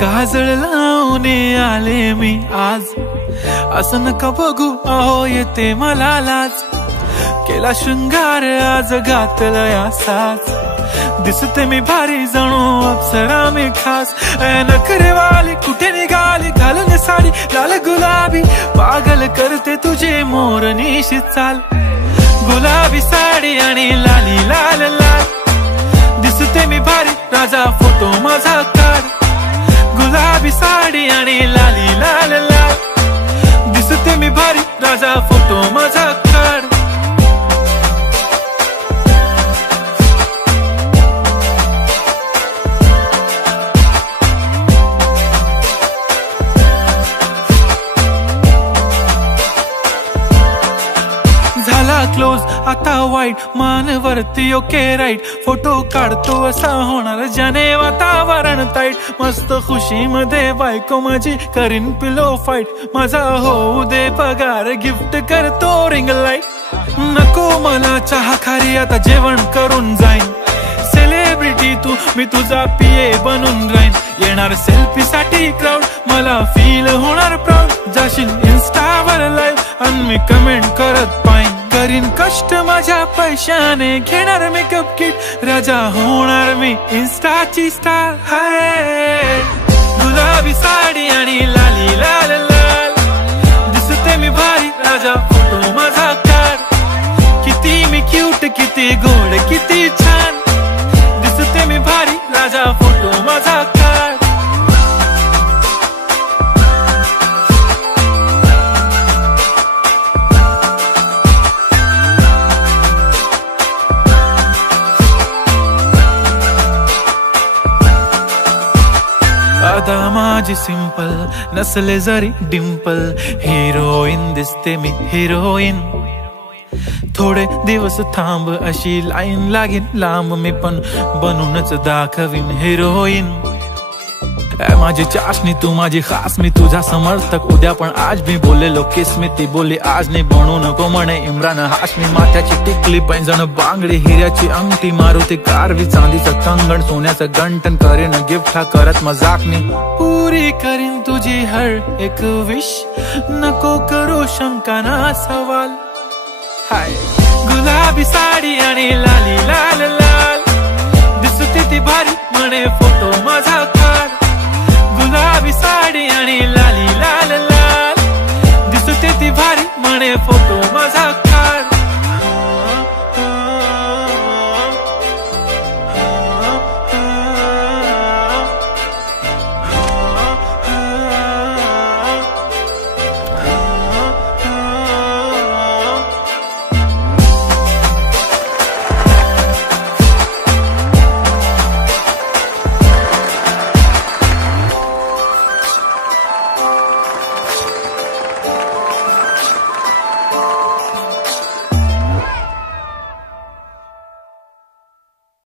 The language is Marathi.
काजळ लावून आले मी आज, असं नका बघू अहो येते मला लाज. केला शृंगार आज घातला या साज, दिसते मी भारी जणू अप्सरा मी खास. नखरेवाली कुठे निघाली घालून साडी लाल गुलाबी, पागल करते तुझे मोरनीशी चाल. गुलाबी साडी आणि लाली लाल लाल, दिसते मी भारी राजा फोटो माझा काढ. गुलाबी साडी आणि लाली लाल लाल, दिसते मी भारी राजा फोटो माझा काढ. झाला क्लोज आता वाईट, मानवरती ओके राईट. फोटो काढतो असा होणार ज्याने वातावरण ताईट. मस्त खुशी मध्ये बायको माझी करीन पिलो फाईट. माझा होऊ दे पगार गिफ्ट करतो रिंग लाईट. नको मला चहा खारी आता जेवण करून जाईन. सेलिब्रिटी तू मी तुझा पिये बनून राहीन. येणार सेल्फी साठी क्राऊड मला फील होणार प्राऊड. जाशील इन्स्टावर लाईव्ह आणि मी कमेंट करत पाईन. करीन कष्ट माझ्या पैशाने घेणार मेकअप किट. राजा होणार मी इन्स्टाची स्टार. हाय गुलाबी साडी आणि लाली लाल लाल, दिसते मी भारी राजा फोटो माझा काढ. किती मी क्यूट किती गोड किती छान, दिसते मी भारी राजा फोटो माझा काढ. आता माझी सिंपल नसले जरी डिंपल, हिरोईन दिसते मी हिरोईन. थोडे दिवस थांब अशी लाईन लागेल लांब, मी पण बनूनच दाखवीन हिरोईन. माझी चाशनी तू माझी खास, मी तुझा समर्थक उद्या पण आज. मी बोललेलो किस मी ती बोलली आज नाही. बनू नको म्हणे इम्रान हाशमी. माथ्याची टिकली पैंजण बांगडी, हिऱ्याची अंगठी, मारुती कारवी, चांदीचं कंगण, सोन्याचं गंटन. करीन गिफ्ट हा करत मजाकनी. पुरी करीन तुझी हर एक विश, नको करू शंका ना सवाल. हाय गुलाबी साडी आणि लाली लाल लाल, दिसते ती भारी म्हणे फोटो माझा काढ. गुलाबी साडी आणि लाली लाल लाल, दिसते ती भारी म्हणे फोटो माझा काढ.